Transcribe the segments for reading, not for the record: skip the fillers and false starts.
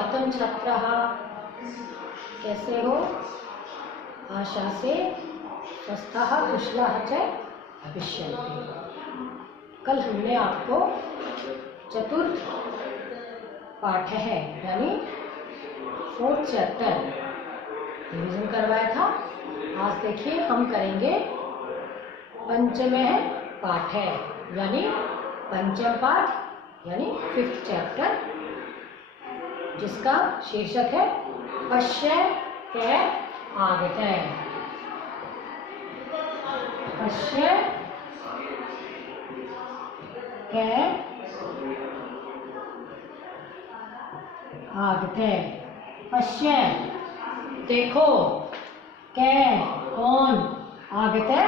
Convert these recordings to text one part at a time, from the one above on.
प्रभातं छात्राः, कैसे हो? आशा से स्वस्थः कुशलाः च भविष्यन्ति। कल हमने आपको चतुर्थ पाठ है यानी 4th चैप्टर रिवीजन करवाया था। आज देखिए हम करेंगे पंचम पाठ है यानी पंचम पाठ यानी 5th चैप्टर, जिसका शीर्षक है पश्य के आगते। पश्य के आगते। पश्य देखो, के कौन, आगते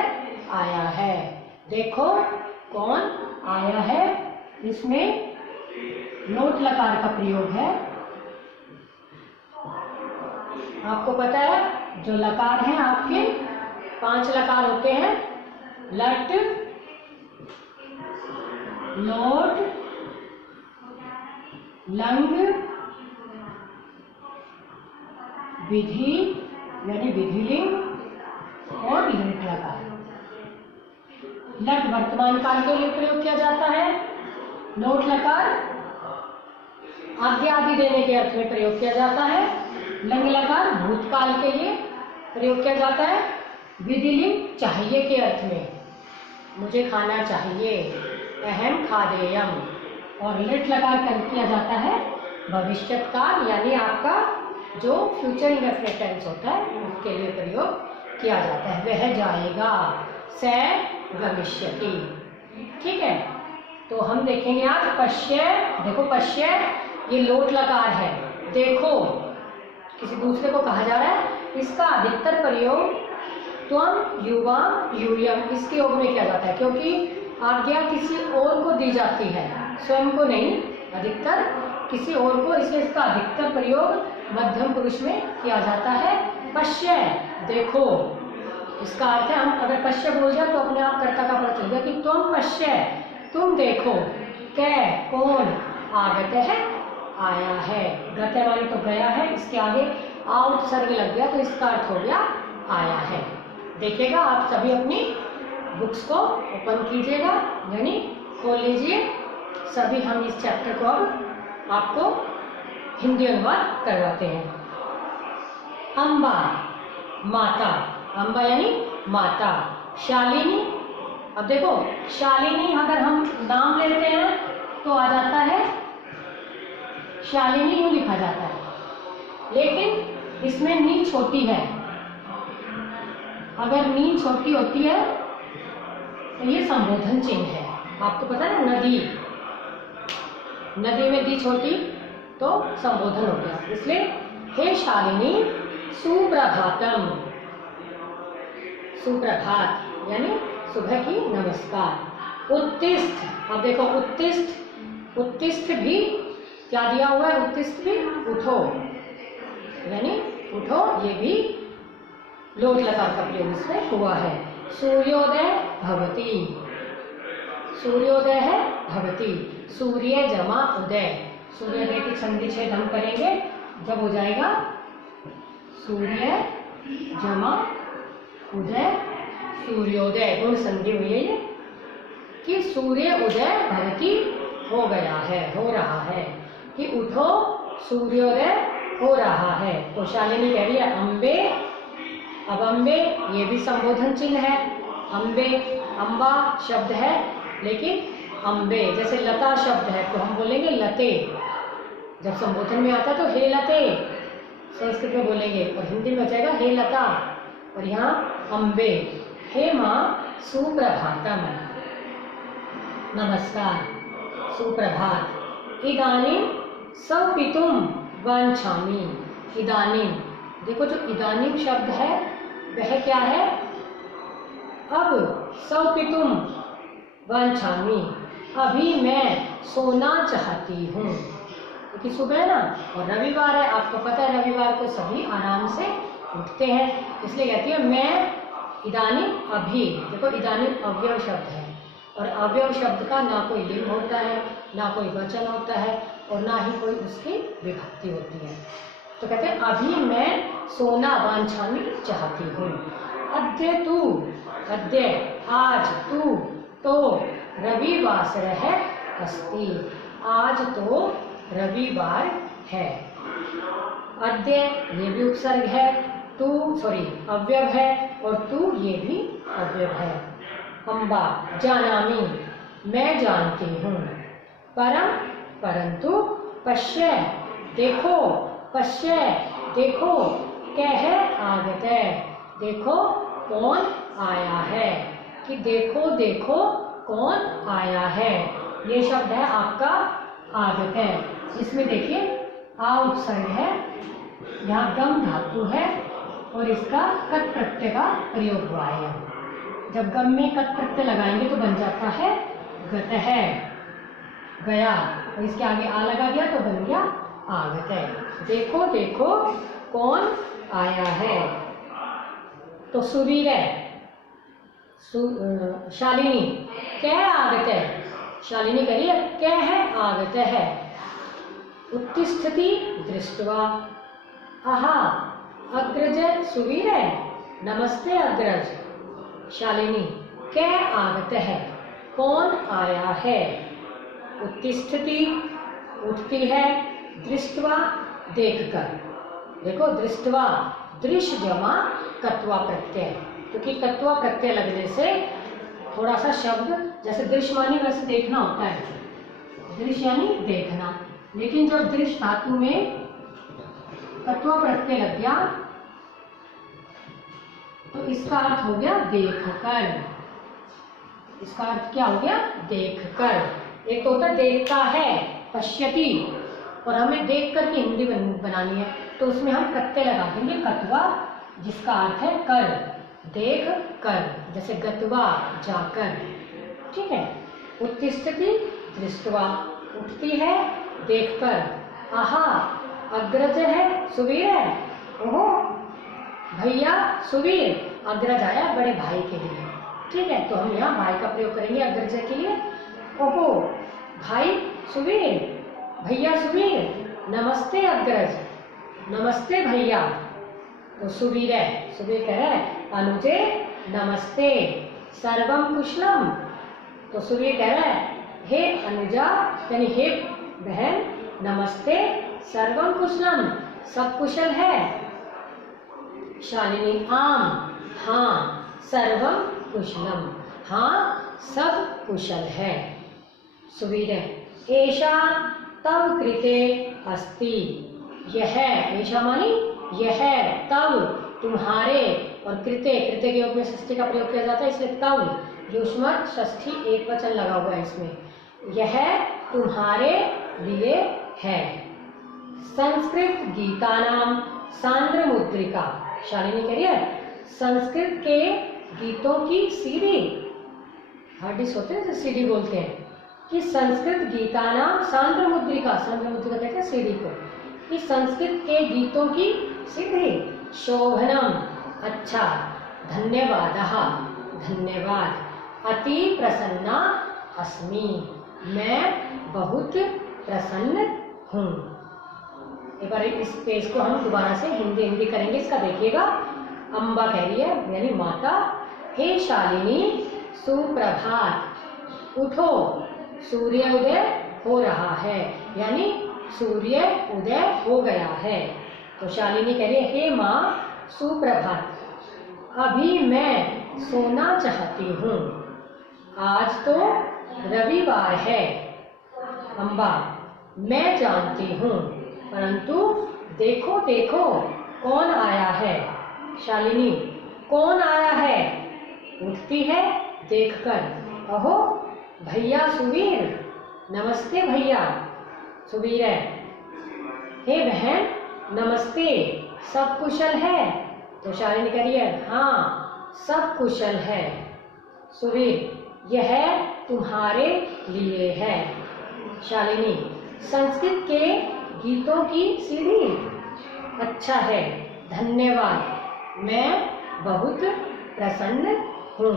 आया है। देखो कौन आया है, इसमें लोट लकार का प्रयोग है। आपको पता है जो लकार हैं आपके 5 लकार होते हैं, लट, लोट, लंग, विधि यानी विधिलिंग और लिंग लकार। लट वर्तमान काल के लिए प्रयोग किया जाता है। लोट लकार आज्ञा आदि देने के अर्थ में प्रयोग किया जाता है। लंग लकार भूतकाल के लिए प्रयोग किया जाता है। विधिलिंग चाहिए के अर्थ में, मुझे खाना चाहिए, अहम खादेयम। और लिट लकार कर किया जाता है भविष्यत काल यानी आपका जो फ्यूचर इंडेफिनिट टेंस होता है उसके लिए प्रयोग किया जाता है। वह जाएगा, से गमिष्यति। ठीक है, तो हम देखेंगे आज पश्य। देखो पश्य ये लोट लकार है। देखो किसी दूसरे को कहा जा रहा है, इसका अधिकतर प्रयोग त्वम, युवाम, यूयम इसके योग में किया जाता है, क्योंकि आज्ञा किसी और को दी जाती है, स्वयं को नहीं, अधिकतर किसी और को, इसलिए इसका अधिकतर प्रयोग मध्यम पुरुष में किया जाता है। पश्य देखो, इसका अर्थ है हम अगर पश्य बोल जाए तो अपने आप कर्ता का पता चल गया कि तुम पश्य तुम देखो, कै कौन, आगत है आया है। गते वाली तो गया है, इसके आगे आउट सर्ग लग गया तो इसका अर्थ हो गया आया है। देखिएगा आप सभी अपनी बुक्स को ओपन कीजिएगा यानी खोल लीजिए सभी। हम इस चैप्टर को अब आपको हिंदी अनुवाद करवाते हैं। अम्बा माता, अम्बा यानी माता। शालिनी, अब देखो शालिनी अगर हम नाम लेते हैं तो आ जाता है शालिनी, यूं लिखा जाता है, लेकिन इसमें नी छोटी है। अगर नी छोटी होती है तो ये संबोधन चिन्ह है। आपको पता है नदी, नदी में दी छोटी तो संबोधन हो गया, इसलिए हे शालिनी सुप्रभातम। सुप्रभात यानी सुबह की नमस्कार। उत्तिष्ठ, अब देखो उत्तिष्ठ, उत्तिष्ठ भी क्या दिया हुआ है, उत्तिष्ठ भी उठो यानी उठो, ये भी लोट लकार का प्रयोग इसमें हुआ है। सूर्योदय भवति, सूर्योदय है भवति, सूर्य जमा उदय। सूर्योदय की संधि छेद हम करेंगे जब हो जाएगा सूर्य जमा उदय, सूर्योदय गुण संधि हुई है ये कि सूर्य उदय भवति हो गया है, हो रहा है, कि उठो सूर्योदय हो रहा है। तो शालिनी कह रही है अम्बे। अब अम्बे ये भी संबोधन चिन्ह है। अम्बे, अम्बा शब्द है लेकिन अम्बे जैसे लता शब्द है तो हम बोलेंगे लते, जब संबोधन में आता तो हे लते संस्कृत में बोलेंगे और हिंदी में हो जाएगा हे लता। और यहाँ अम्बे, हे माँ सुप्रभातम, नमस्कार, सुप्रभात। इदानीं सौपितुम वांछामि। इदानीं, देखो जो इदानीं शब्द है वह क्या है, अब सौपितुम वांछामि, अभी मैं सोना चाहती हूँ, क्योंकि सुबह है ना और रविवार है, आपको पता है रविवार को सभी आराम से उठते हैं, इसलिए कहती है मैं इदानीं अभी। देखो इदानीं अव्यव शब्द है और अव्यव शब्द का ना कोई लिंग होता है ना कोई वचन होता है और ना ही कोई उसकी विभक्ति होती है। तो कहते हैं अभी मैं सोना वांछामि चाहती हूँ। अद्य तु, अद्य आज, तु तो रविवासरः अस्ति, आज तो रविवार है। अद्य ये भी उपसर्ग है, अव्यय है, और तू ये भी अव्यय है। अम्बा जानामि मैं जानती हूँ। परम परंतु, पश्य देखो, पश्य देखो, कह आगते देखो कौन आया है, कि देखो देखो कौन आया है। ये शब्द है आपका आगते। इसमें देखिए आ उपसर्ग है, यहाँ गम धातु है और इसका कत प्रत्यय का प्रयोग हुआ है। जब गम में कत प्रत्यय लगाएंगे तो बन जाता है गतः, गया, और इसके आगे आ लगा दिया तो बन गया आगतः। देखो देखो कौन आया है। तो सुवीर शालिनी क्या आगतः, शालिनी करिए क्या है आगतः। उत्तिष्ठति दृष्ट्वा, आहा अग्रज सुवीर नमस्ते अग्रज। शालिनी क्या आगतः कौन आया है। उत्तिष्ठति उठती है, दृष्ट्वा देखकर, देखो दृष्ट्वा दृश्य जमा कत्वा प्रत्यय, क्योंकि कत्वा प्रत्यय लगने से थोड़ा सा शब्द जैसे दृश्यमानी वैसे देखना होता है, दृश्य यानी देखना, लेकिन जब दृश्य धातु में कत्वा प्रत्यय लग गया तो इसका अर्थ हो गया देखकर। इसका अर्थ क्या हो गया, देखकर। एक तो होता है देखता है पश्यति, और हमें देख कर की हिंदी बनानी है तो उसमें हम प्रत्यय लगा देंगे कत्वा, जिसका अर्थ है कर, देख कर, जैसे गत्वा जाकर। ठीक है। उत्तिष्ठति दृष्ट्वा उठती है देखकर। आहा अग्रज है सुवीर है, ओहो भैया सुवीर, अग्रज आया बड़े भाई के लिए। ठीक है, तो हम यहाँ भाई का प्रयोग करेंगे अग्रज के लिए। ओहो भाई सुवीर, भैया सुवीर, नमस्ते अग्रज, नमस्ते भैया। तो सुवीर है, सुवीर कह रहा है अनुजे नमस्ते, सर्वम कुशलम। तो सुवीर कह रहा है हे अनुजा यानी हे बहन नमस्ते, सर्वम कुशलम सब कुशल है। शालिनी आम हाँ, सर्वम कुशलम हाँ सब कुशल है। सुवीर एषा तव कृते अस्ति, यह, एषा मानी यह, तव तुम्हारे, और कृते, कृते के योग में षष्ठी का प्रयोग किया जाता है, इसलिए तव युष्मत् षष्ठी एक वचन लगा हुआ है इसमें, यह तुम्हारे लिए है। संस्कृत गीतानाम सांद्र मुद्रिका। शालिनी कह रही है संस्कृत के गीतों की सीडी, हार्ड डिस्क होते हैं सीडी बोलते हैं, कि संस्कृत गीतानाम सांद्र मुद्रिका, सांद्र मुद्रिका कहते हैं सीडी को, कि संस्कृत के गीतों की सीडी। शोभनम अच्छा, धन्यवादः धन्यवाद, अति प्रसन्ना अस्मि मैं बहुत प्रसन्न हूँ। एक बार इस पेज को हम दोबारा से हिंदी करेंगे, इसका देखिएगा। अम्बा कह रही है यानी माता, हे शालिनी सुप्रभात, उठो सूर्य उदय हो रहा है, यानी सूर्य उदय हो गया है। तो शालिनी कह रही है हे माँ सुप्रभात, अभी मैं सोना चाहती हूँ, आज तो रविवार है। अम्बा मैं जानती हूँ, परंतु देखो देखो कौन आया है। शालिनी कौन आया है, उठती है देखकर, अहो भैया सुवीर, नमस्ते भैया। सुवीर है हे बहन नमस्ते, सब कुशल है। तो शालिनी कह रही है हाँ सब कुशल है। सुवीर यह तुम्हारे लिए है। शालिनी संस्कृत के गीतों की सीडी, अच्छा है धन्यवाद मैं बहुत प्रसन्न हूँ।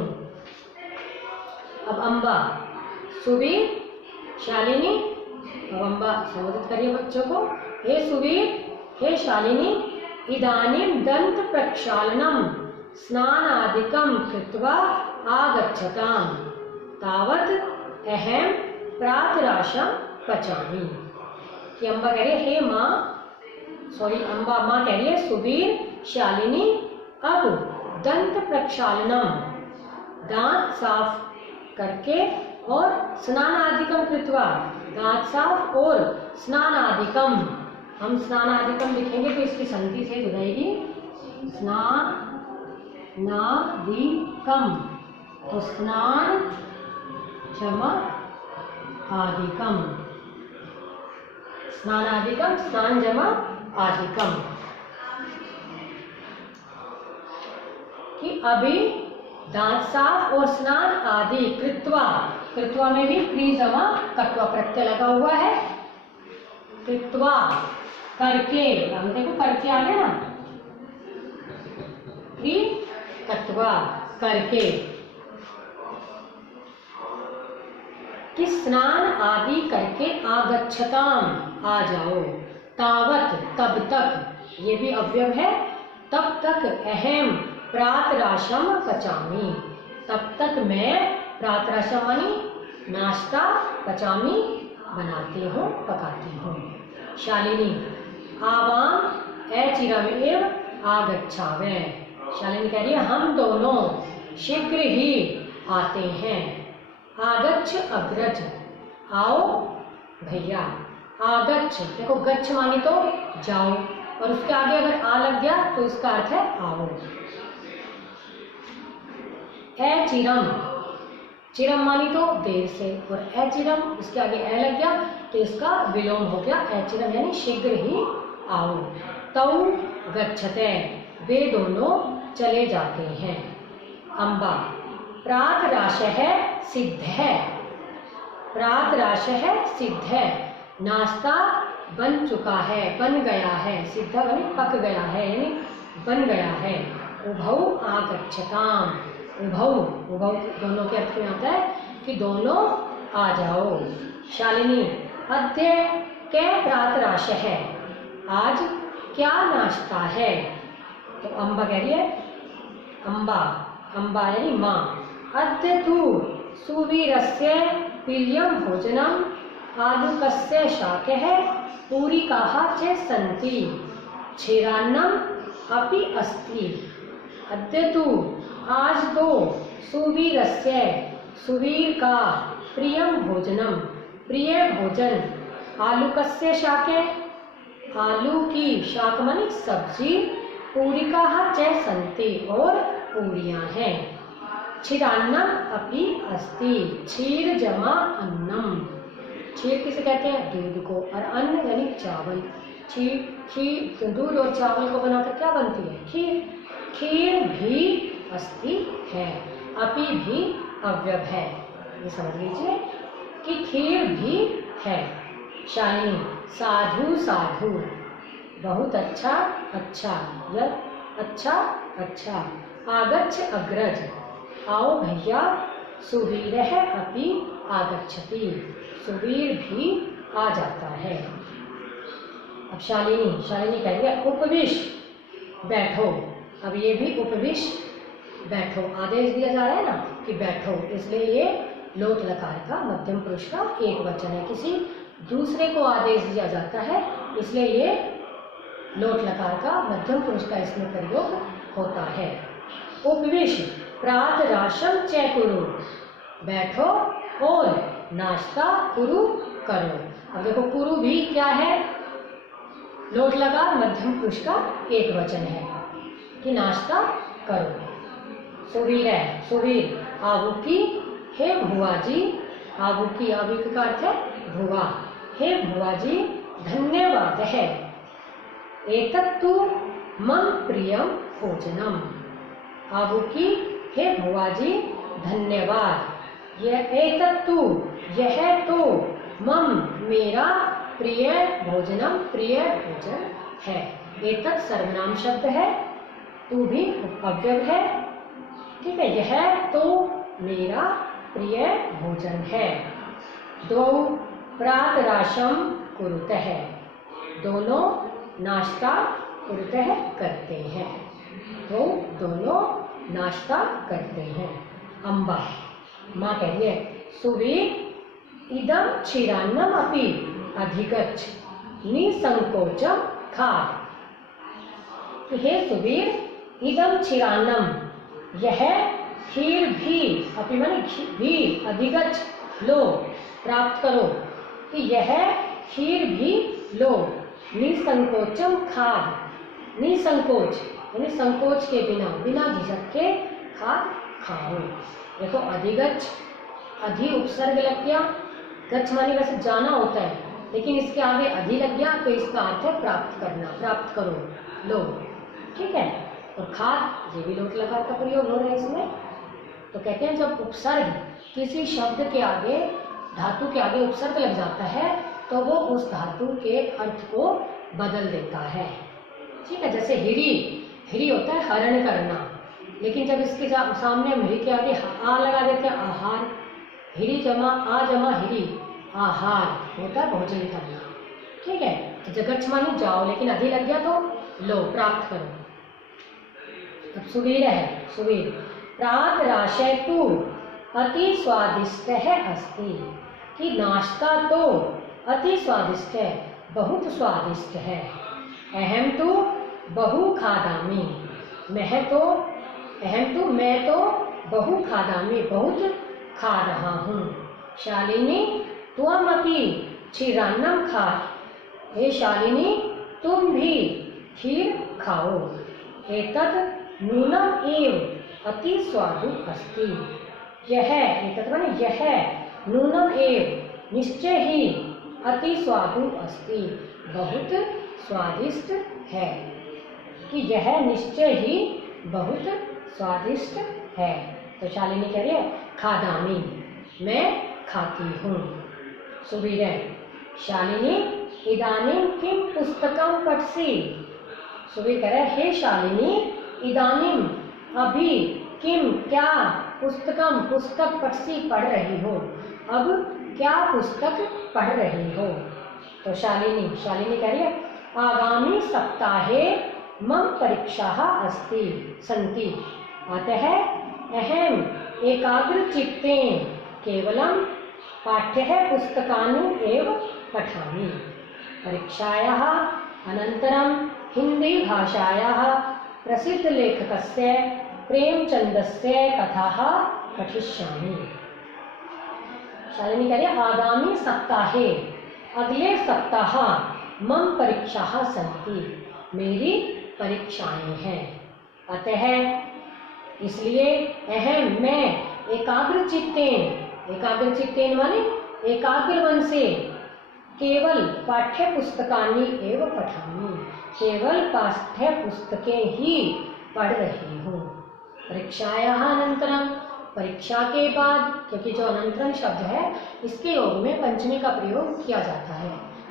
अब अम्बा सुवीर शालिनी अब अम्बा संबोधित करिए बच्चों को। हे सुवीर, हे शालिनी, इदानीं दंत प्रक्षालनम स्नानादिकं कृत्वा आगच्छताम तावत अहम प्रातराशम पचामी। कि अम्बा कह रही है, हे माँ, सॉरी अम्बा माँ कह रही है सुवीर, शालिनी, अब दंत प्रक्षालनम, दांत साफ करके, और स्नानादिकम कृत्वा, दांत साफ और स्नानादिकम, हम स्नानादिकम लिखेंगे तो इसकी संधि से जुड़ेगी स्नानादिकम, तो स्नान जमा आदिकम, स्नानादिकम, स्नान जमा आदिकम। कि अभी दांत साफ और स्नान आदि कृत्वा, कृत्वा में भी क्री जमा कत्वा प्रत्यय लगा हुआ है, कृत्वा करके, हम देखो करके आ गया ना, क्री कत्वा करके, कि स्नान आदि करके आगच्छताम आ जाओ, तावत तब तक, ये भी अव्यय है, तब तक अहम प्रातराशम पचामी, तब तक मैं प्रातराशम मानी नाश्ता, पचामी बनाती हूँ, पकाती हूँ। शालिनी आवाम अचिरमेव आगच्छावे, शालिनी कह रही है हम दोनों शीघ्र ही आते हैं। आगच्छ अग्रज, आओ भैया, आगच्छ देखो गच्छ मानी तो जाओ, और उसके आगे अगर आ लग गया तो इसका अर्थ है आओ। अचिरम, चिरम मानी तो देर से, और अचिरम इसके आगे ए लग गया तो इसका विलोम हो गया अचिरम, यानी शीघ्र ही आओ। तौ गच्छते, वे दोनों चले जाते हैं। अम्बा प्रातराशः सिद्धः, प्रातराशः सिद्धः, नाश्ता बन चुका है, बन गया है, सिद्ध यानी पक गया है, यानी बन गया है। उभौ आगच्छताम, उभौ, उभौ दोनों के अर्थ में आता है कि दोनों आ जाओ। शालिनी अद्य के प्रातराशः है, आज क्या नाश्ता है? तो अम्बा कह रही है, अम्बा, अम्बा यानी माँ, अद्य तु सुवीरस्य प्रियं भोजनम आलुकस्य शाकः पूरिकाः च सन्ति क्षीरान्नम अपि अस्ति। अद्य तु आज तो सुवीरस्य, सुवीर का प्रियम भोजनम, प्रिय भोजन, आलुकस्य शाके, आलू की शाक मानी सब्जी, पूरिकाः च सन्ति और पूरियां हैं, क्षीरान्नम अपि अस्ति, क्षीर जमा अन्नम, क्षीर किसे कहते हैं? दूध को, और अन्न यानी चावल, खीर दूध और चावल को बनाकर क्या बनती है? खीर। खीर भी अस्ति है, अपि भी अव्यय है, ये समझ लीजिए कि खीर भी है। शालिनी साधु साधु, बहुत अच्छा अच्छा, यह अच्छा अच्छा। आगच्छ अग्रज, आओ भैया। सुवीरः अपि आगच्छति, सुवीर भी आ जाता है। अब शालिनी, शालिनी कह रही है उपविश, बैठो। अब ये भी उपविश, बैठो, आदेश दिया जा रहा है ना कि बैठो, इसलिए ये लोट लकार का मध्यम पुरुष का एक वचन है, किसी दूसरे को आदेश दिया जाता है, इसलिए ये लोट लकार का मध्यम पुरुष का इसमें प्रयोग होता है। उपविश प्रातराशम च कुरु, बैठो और नाश्ता कुरु करो। अब देखो कुरु भी क्या है? लोट लकार मध्यम पुरुष का एक वचन है कि नाश्ता करो। सुवीर है, सुवीर आबुकी, हे भुआ जी, आबुकी, आबुकी का अर्थ है भुआ, हे भुआ जी धन्यवाद है। एतत्तु मम प्रियम भोजनम, आबुकी हे भुआ जी धन्यवाद। यह एतत्तु, यह तो, मम मेरा, प्रिय भोजनम प्रिय भोजन है। एतत् सर्वनाम शब्द है, तू भी अव्यय है, ठीक है। यह तो मेरा प्रिय भोजन है। द्वौ प्रातराशम कुरुतः, दोनों नाश्ता कुरुतः करते हैं, तो दोनों नाश्ता करते हैं। अम्बा, माँ कह रही है सुवीर इदम क्षीरान्नम अपि अधिगच्छ निसंकोचम खाद। हे सुवीर इदम क्षीरान्नम, यह खीर भी, अपि माने भी, अधिगच्छ लो, प्राप्त करो, कि यह खीर भी लो, निसंकोचम खाद, निसंकोच यानी संकोच के बिना, बिना झिझक के खाद खाओ। देखो अधिगच्छ, अधि उपसर्ग लग गया, गच्छ माने वैसे जाना होता है, लेकिन इसके आगे अधि लग गया तो इसका अर्थ है प्राप्त करना, प्राप्त करो, लो, ठीक है। और खाद, ये भी लोट लकार का प्रयोग हो रहा है इसमें। तो कहते हैं जब उपसर्ग किसी शब्द के आगे, धातु के आगे उपसर्ग लग जाता है तो वो उस धातु के अर्थ को बदल देता है, ठीक है। जैसे हिरी, हिरी होता है हरण करना, लेकिन जब इसके सामने हम हिरी के आगे आ लगा देते हैं, आहार, हिरी जमा आ जमा हिरी, आहार होता है भोजन करना, ठीक है। तो जगच्छ माने जाओ, लेकिन अधि लग गया तो लो, प्राप्त करो। अब सुवीर है, सुवीर प्रातराशय तु अति स्वादिष्ट है अस्ति, कि नाश्ता तो अति स्वादिष्ट है, बहुत स्वादिष्ट है। अहम तो बहु खादामी, मैं तो, अहम तो मैं तो बहु खादामी, बहुत खा रहा हूँ। शालिनी त्वम अपि क्षीरान्नम खा, हे शालिनी तुम भी खीर खाओ। एतत् नूनम एव अति स्वादु अस्ति, यह, एतत् माने यह, नूनम एव निश्चय ही, अति स्वादु अस्ति बहुत स्वादिष्ट है, कि यह निश्चय ही बहुत स्वादिष्ट है। तो शालिनी कह रही है खादामी, मैं खाती हूँ। सुवीर है शालिनी इदानीं किम पुस्तकम पठसी, सुवीर कह रहा है हे शालिनी इदानीं अभी, किम क्या, पुस्तकम पुस्तक पठसी पढ़ रही हो, अब क्या पुस्तक पढ़ रही हो। तो शालिनी, शालिनी कह रही है आगामी सप्ताहे मम परीक्षाः अस्ति सन्ति, अतः अहम एकाग्रचित्तेन केवलं पाठ्यः पुस्तकानि एव पठामि। परीक्षायाः अनन्तरं हिंदी भाषायाः प्रसिद्धलेखकस्य प्रेमचंदस्य कथाः पठिष्यामि। शालिनी कह रही है आगामी सप्ताहे, अगले सप्ताह मम परीक्षाः सन्ति, मेरी परीक्षाएं हैं। अतः इसलिए अहम मैं एकाग्रचित्तेन, एकाग्रचित्तेन माने एकाग्र मन से, केवल पाठ्य पुस्तकानि एव पठामि, केवल पाठ्य पुस्तकें ही पढ़ रही हूँ। परीक्षायाः अनंतरम, परीक्षा के बाद, क्योंकि जो अनंतरम शब्द है इसके योग में पंचमी का प्रयोग किया जाता है।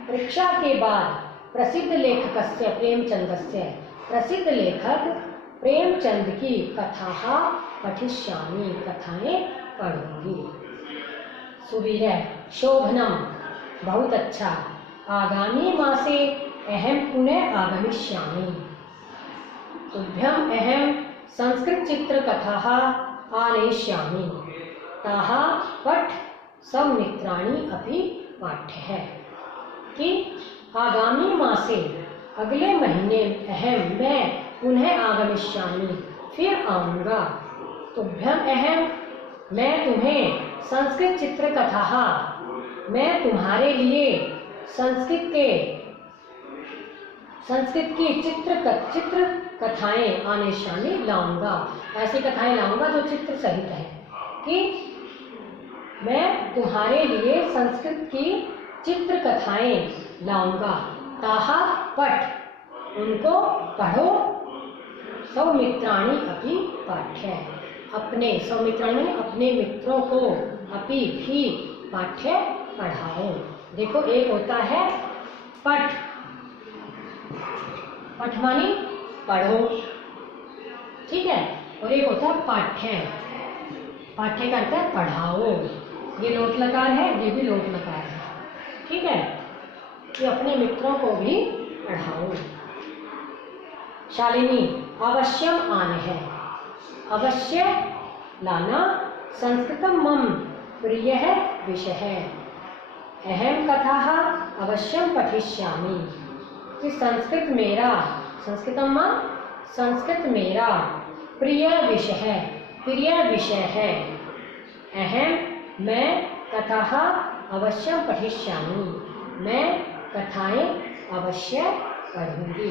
परीक्षा के बाद प्रसिद्ध लेखकस्य प्रेमचंदस्य, प्रसिद्ध लेखक प्रेमचंद की कथाः पठिष्यामि, कथाएं पढ़ूंगी। सुवीर शोभनम, बहुत अच्छा। आगामी मासे अहम पुनः आगमिष्यामि, तुभ्यम अहम संस्कृत चित्र कथाः आनेष्यामि, ताः पठ समित्राणि अपि पाठ्यः, कि आगामी मासे, अगले महीने, अहम मैं पुनः आगमिष्यामि, फिर आऊँगा। तुभ्यम अहम, मैं तुम्हें, संस्कृत चित्र कथाः, मैं तुम्हारे लिए संस्कृत की चित्र कथाएं आनेष्यामि लाऊंगा, ऐसी कथाएं लाऊंगा जो चित्र सहित है, कि मैं तुम्हारे लिए संस्कृत की चित्र कथाएं लाऊंगा। ताहा पठ, उनको पढ़ो, सौमित्राणि अपि पाठ्य, अपने, सौमित्राणि माने अपने मित्रों को, अपि भी पाठ्य पढ़ाओ। देखो एक होता है पठ, पठ मानी पढ़ो, ठीक है, और एक होता है पाठ्य, पाठ्य का अर्थ है पढ़ाओ। ये लोट लकार है, ये भी लोट लकार है, ठीक है, कि अपने मित्रों को भी पढ़ाओ। शालिनी, अवश्यम आने है, अवश्य लाना। संस्कृतम मम प्रिय विषय है, अहम कथाः अवश्यम पठिष्यामि। कि संस्कृत मेरा, संस्कृतम मम, संस्कृत मेरा प्रिय विषय है, प्रिय विषय है। अहम मैं, कथाः अवश्यम पठिष्यामि, मैं कथाएं अवश्य पढ़ूंगी।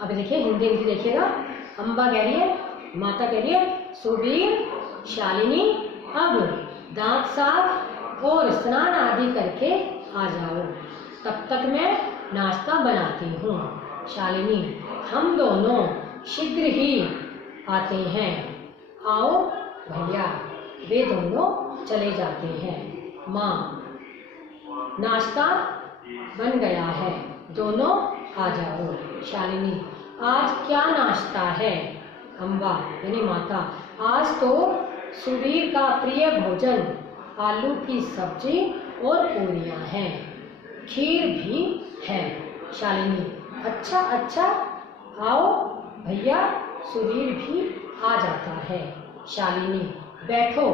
अब देखिए हिंदी देखिएगा। अम्बा कह रही है, माता कह रही है, सुबीर, शालिनी अब दांत साफ और स्नान आदि करके आ जाओ, तब तक मैं नाश्ता बनाती हूँ। शालिनी, हम दोनों शीघ्र ही आते हैं, आओ भैया। वे दोनों चले जाते हैं। माँ, नाश्ता बन गया है, दोनों आ जाओ। शालिनी, आज क्या नाश्ता है? अम्बा यानी माता, आज तो सुबीर का प्रिय भोजन आलू की सब्जी और पूरियां हैं, खीर भी है। शालिनी, अच्छा अच्छा, आओ भैया, सुबीर भी आ जाता है। शालिनी, बैठो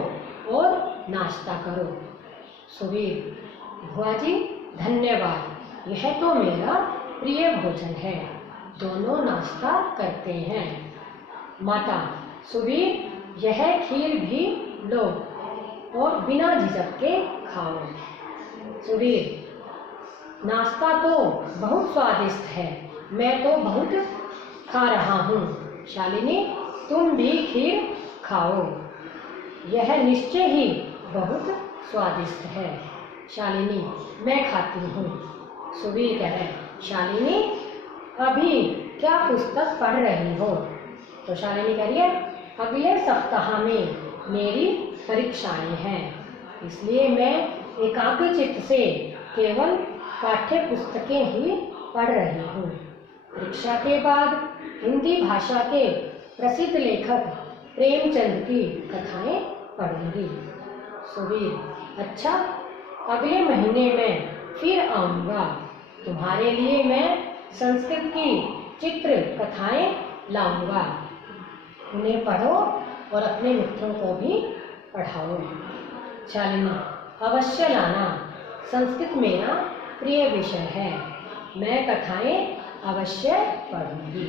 और नाश्ता करो। सुबीर, बुआ जी धन्यवाद, यह तो मेरा प्रिय भोजन है। दोनों नाश्ता करते हैं। माता, सुबीर, यह खीर भी लो और बिना झिझक के खाओ। सुबीर, नाश्ता तो बहुत स्वादिष्ट है, मैं तो बहुत खा रहा हूँ। शालिनी, तुम भी खीर खाओ, यह निश्चय ही बहुत स्वादिष्ट है। शालिनी, मैं खाती हूँ। सुबीर कहे, शालिनी अभी क्या पुस्तक पढ़ रही हो? तो शालिनी कह रही है, अगले सप्ताह में मेरी परीक्षाएं हैं, इसलिए मैं एकाग्रचित्त से केवल पाठ्य पुस्तकें ही पढ़ रही हूँ। परीक्षा के बाद हिंदी भाषा के प्रसिद्ध लेखक प्रेमचंद की कथाएं पढ़ूंगी। सुबीर, अच्छा, अगले महीने में फिर आऊँगा, तुम्हारे लिए मैं संस्कृत की चित्र कथाएं लाऊंगा, उन्हें पढ़ो और अपने मित्रों को भी पढ़ाओ। शालिनी, अवश्य लाना, संस्कृत मेरा प्रिय विषय है, मैं कथाएं अवश्य पढ़ूंगी।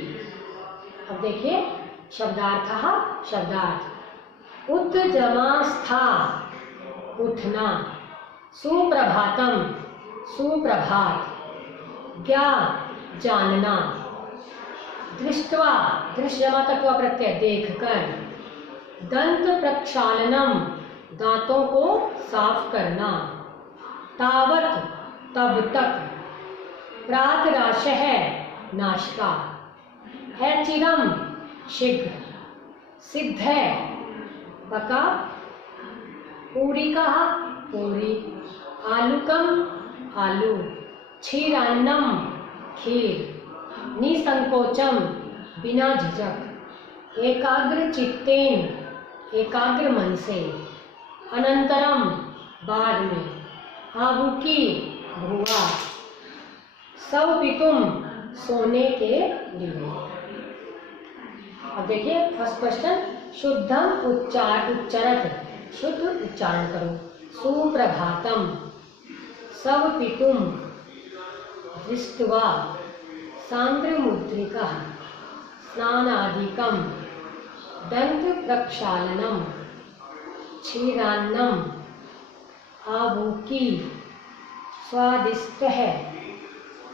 अब देखिए शब्दार्थः। शब्दार्थ, उत्तजमास्था उठना, सुप्रभातम सुप्रभात, ज्ञा जानना, दृष्ट्वा दृश्यमातत्व प्रत्यय देखकर, दंत प्रक्षालनम दांतों को साफ करना, तावत तब तक, प्रातराशः नाश्ता, चिरम शीघ्र, सिद्ध पका, पूरिका पूरी, आलूकम आलू, क्षीरान्नम खीर, निसंकोचम बिना झिझक, एकाग्र चित्तेन एकाग्र मन से, अनंतरम बाद में, आहुकी भुआ, सवपितुम सोने के लिए। अब देखिए फर्स्ट क्वेश्चन, शुद्धम उच्चरत, शुद्ध उच्चारण करो। सुप्रभातम, सवपितुम, दृष्ट्वा, सांद्रमुद्रिका, स्नानादिकम, दंत प्रक्षालनम, क्षीरान्नम, आभूकी, स्वादिष्ट है,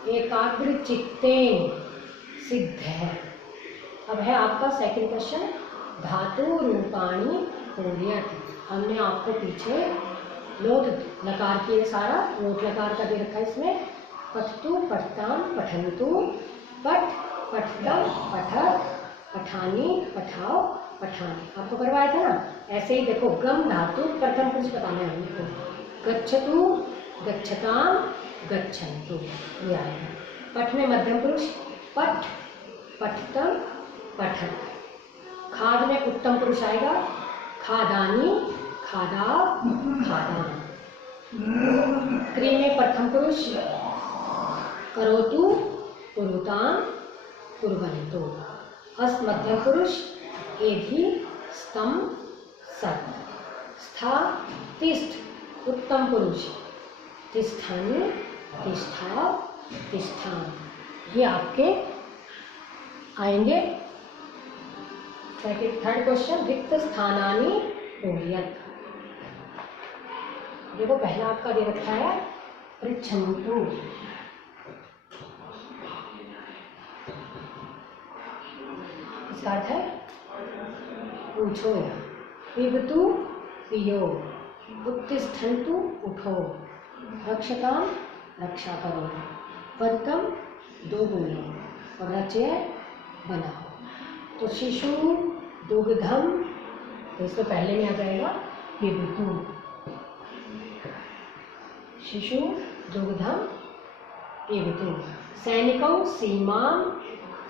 एकाग्र चित्तेन सिद्ध है। अब है आपका सेकंड क्वेश्चन, धातु रूपाणी पूर्यत। हमने आपको पीछे लोट लकार की सारा लोट लकार का दे रखा है इसमें। पठतु पठताम पठन्तु, पठ पठतम पठत, पठानी पठाओ पठानी। आपको करवाया था ना, ऐसे ही देखो गम धातु प्रथम पुरुष बताना है हमने को, गच्छतु गच्छताम गच्छन्तु ये आएगा। पठ में मध्यम पुरुष, पठ पठतम पठत। खाद में उत्तम पुरुष आएगा, खादानी खादा खादान। क्री में प्रथम पुरुष करोतु कुरुतां कुर्वन्तु। अस् मध्यम पुरुष एधि स्तम सत्। स्था तिष्ठ उत्तम पुरुष तिष्ठानि तिष्ठा तिष्ठान। ये आपके आएंगे। थर्ड क्वेश्चन रिक्त स्थानानि पूरयत। देखो पहला आपका दे रखा है पृच्छन्तु। इसका अर्थ है पूछो। पिबतु पियो। उत्तिष्ठन्तु उठो। रक्षतां रक्षा करो। वदतम दो बोलो और रचय बनाओ। तो शिशु दुग्धम तो इसको पहले में आ जाएगा पिबतु। शिशु दुग्धम पिबतु। सैनिकौ सीमां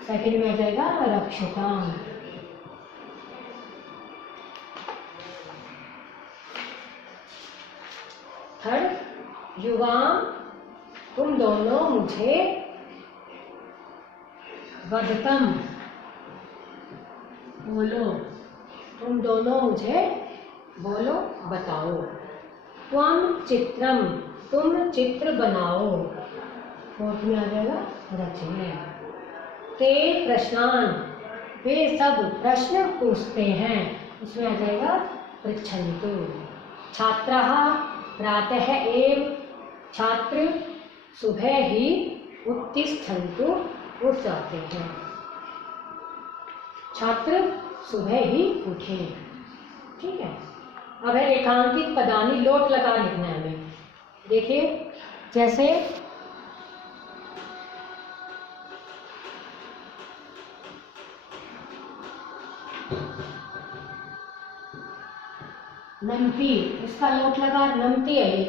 सेकंड में आ जाएगा रक्षताम। थर्ड युवां तुम दोनों मुझे वदतम बोलो। तुम दोनों मुझे बोलो बताओ। त्वं चित्रम तुम चित्र बनाओ। फोर्थ में आ जाएगा रचय। ते प्रश्नान वे सब प्रश्न पूछते हैं। इसमें आ जाएगा पृच्छन्तु। छात्राः प्रातः एव छात्र सुबह ही उत्तिष्ठन्तु उठ जाते हैं। छात्र सुबह ही उठे। ठीक है। अब है रेखांकित पदानि लोट लगा लिखना है हमें। देखिए जैसे नमती इसका लोट लकार नमती है ये।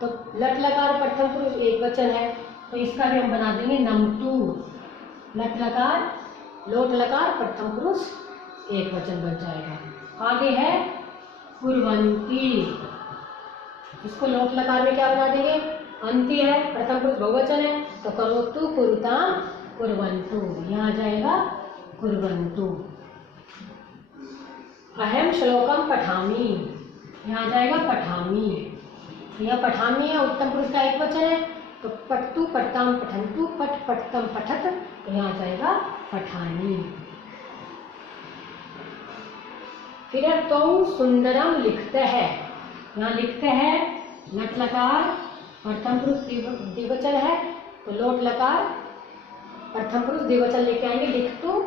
तो लट लकार प्रथम पुरुष एक वचन है तो इसका भी हम बना देंगे नमतु। लट लकार लोट लकार प्रथम पुरुष एक वचन बन जाएगा। आगे है कुर्वन्ति। इसको लोट लकार में क्या बना देंगे अंति है प्रथम पुरुष बहुवचन है तो करोतु कुरुतां कुर्वन्तु। यहाँ जाएगा कुर्वन्तु। अहम श्लोकम पठामि। यहाँ जाएगा पठामि। यह पठामि है उत्तम पुरुष का एक वचन है तो पठतु पठताम पठन्तु पठ पठतम पठत तो यहाँ जाएगा पठामि। फिर है तो सुंदरम लिखते हैं। यहाँ लिखते हैं लट लकार प्रथम पुरुष द्विवचन है तो लोट लकार प्रथम पुरुष द्विवचन लेके आएंगे लिखतु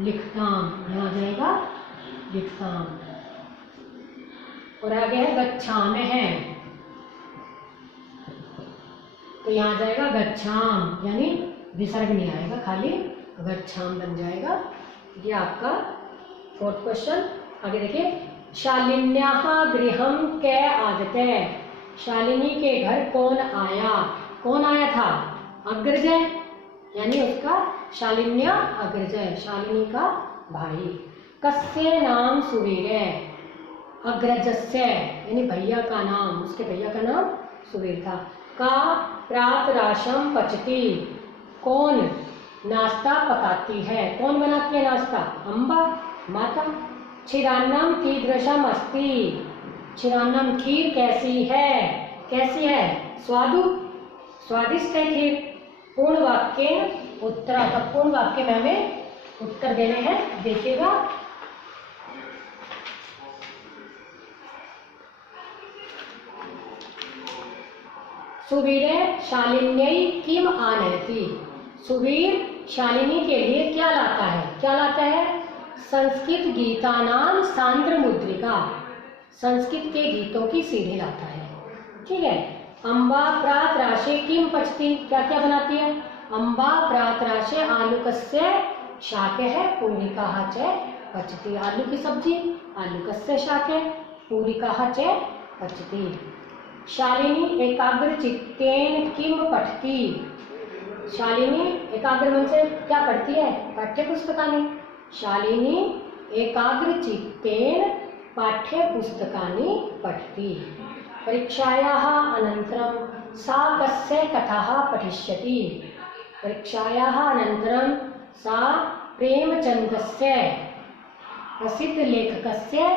लिखताम। यहाँ जाएगा लिखताम। और आगे है गच्छामि है तो यहाँ जाएगा गच्छाम यानी विसर्ग नहीं आएगा खाली गच्छाम बन जाएगा। ये आपका फोर्थ क्वेश्चन। आगे देखिए शालिन्याः गृहं कै आगते। शालिनी के घर कौन आया। कौन आया था अग्रजय यानी उसका शालिन्या अग्रजय शालिनी का भाई। कस्य नाम सुवीर अग्रजस्य यानी भैया का नाम उसके भैया का नाम सुवीर था। का प्रातराशम पचती कौन नाश्ता पकाती है। कौन बनाती है नाश्ता अम्बा माता। क्षीरान्नम कीदृशम अस्ति। क्षीरान्नम खीर कैसी है। कैसी है स्वादु स्वादिष्ट है खीर। पूर्ण वाक्य उत्तर का पूर्ण वाक्य में हमें उत्तर देने हैं। देखिएगा सुवीरे शालिन्यै किम आनयति। सुवीर शालिनी के लिए क्या लाता है। क्या लाता है संस्कृत गीतानाम सांद्र मुद्रिका। संस्कृत के गीतों की सीढ़ी लाता है। ठीक है। अम्बा प्रात राशे किम पचती क्या क्या बनाती है। अम्बा प्रात राशे आलूकस्य शाके है पूरिका च पचती। आलू की सब्जी आलूकस्य शाके पूरिका च पचती। शालिनी एकाग्र चित्तेन किम पठती। शालिनी एकाग्र मन से क्या पढ़ती है पाठ्य पुस्तकानि। शालिनी एकाग्र चित्तेन पाठ्य पुस्तकानि पठती। परीक्षायाः अनन्तरं सा कस्य कथाः पठिष्यति। परीक्षायाः अनन्तरं सा प्रेमचन्दस्य प्रसिद्धलेखकस्य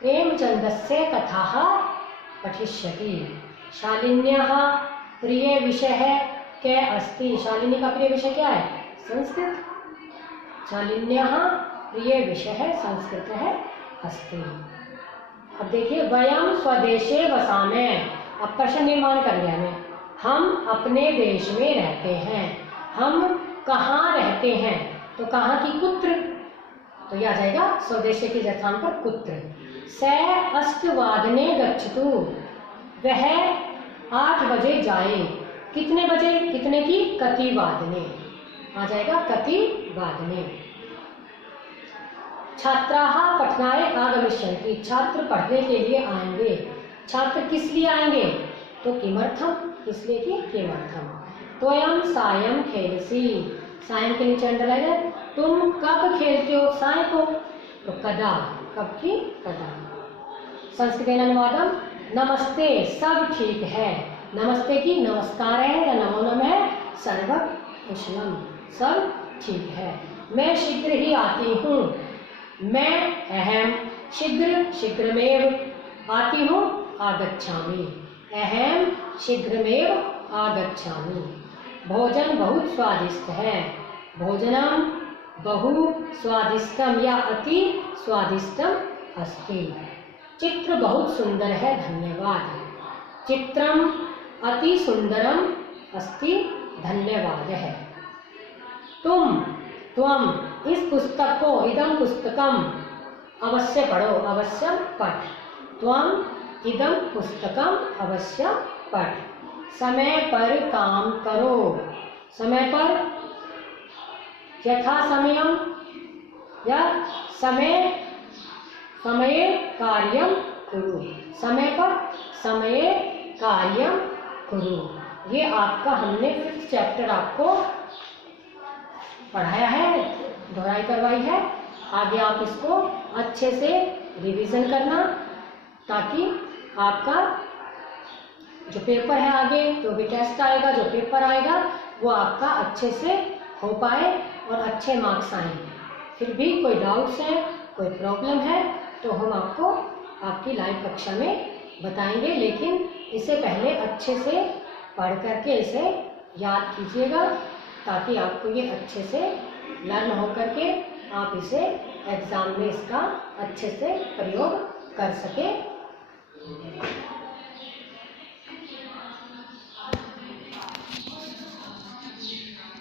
प्रेमचन्दस्य कथाः पठिष्यति। शालिन्याः प्रियविषयः के अस्ति। शालिनी का प्रिय विषय क्या है? संस्कृत। शालिन्याः प्रियविषयः संस्कृतः अस्ति। अब देखिए, वयं स्वदेशे वसामहे। अब प्रश्न निर्माण कर लिया मैं। हम अपने देश में रहते हैं। हम कहाँ रहते हैं? तो कहाँ की कुत्र, तो यह आ जाएगा स्वदेशे के स्थान पर कुत्र। स अष्टवादने गच्छतु, वह 8 बजे जाए। कितने बजे? कितने की? कति वादने, आ जाएगा कति वादने। छात्राः पठनाय आगमिष्यन्ति, छात्र पढ़ने के लिए आएंगे। छात्र किस लिए आएंगे? तो किमर्थम, इसलिए कि किमर्थम। त्वयं सायं खेलसि, सायं के नीचे अंडरलाइन है। तुम कब खेलते हो साय को? तो कदा, कब की? कदा। संस्कृतेन अनुवादम, नमस्ते, सब ठीक है। नमस्ते की नमस्कार है या नमो नमः, सर्वकुशलम, सब ठीक है। मैं शीघ्र ही आती हूँ। मैं अहम शीघ्र शीघ्रमेव आती हूँ, आगच्छामि। अहम शीघ्रमेव आगच्छामि। भोजन बहुत स्वादिष्ट है। भोजनम बहु स्वादिष्टम या अति स्वादिष्टम अस्ति। चित्र बहुत सुंदर है, धन्यवाद। चित्रम अति सुंदरम अस्ति, धन्यवाद है। त्वम इस पुस्तक को, इदम पुस्तकम, अवश्य पढ़ो, अवश्य पढ़। त्वम इदम पुस्तकम अवश्य पढ़। समय पर काम करो। समय पर, यथा समयम या समय समये कार्यम कुरु। समय पर समय कार्यम कुरु। ये आपका हमने 5th चैप्टर आपको पढ़ाया है, दोहराई करवाई है। आगे आप इसको अच्छे से रिवीजन करना, ताकि आपका जो पेपर है आगे, जो भी टेस्ट आएगा, जो पेपर आएगा, वो आपका अच्छे से हो पाए और अच्छे मार्क्स आए। फिर भी कोई डाउट्स है, कोई प्रॉब्लम है, तो हम आपको आपकी लाइव कक्षा में बताएंगे। लेकिन इससे पहले अच्छे से पढ़ करके इसे याद कीजिएगा, ताकि आपको ये अच्छे से लर्न हो करके आप इसे एग्ज़ाम में इसका अच्छे से प्रयोग कर सकें।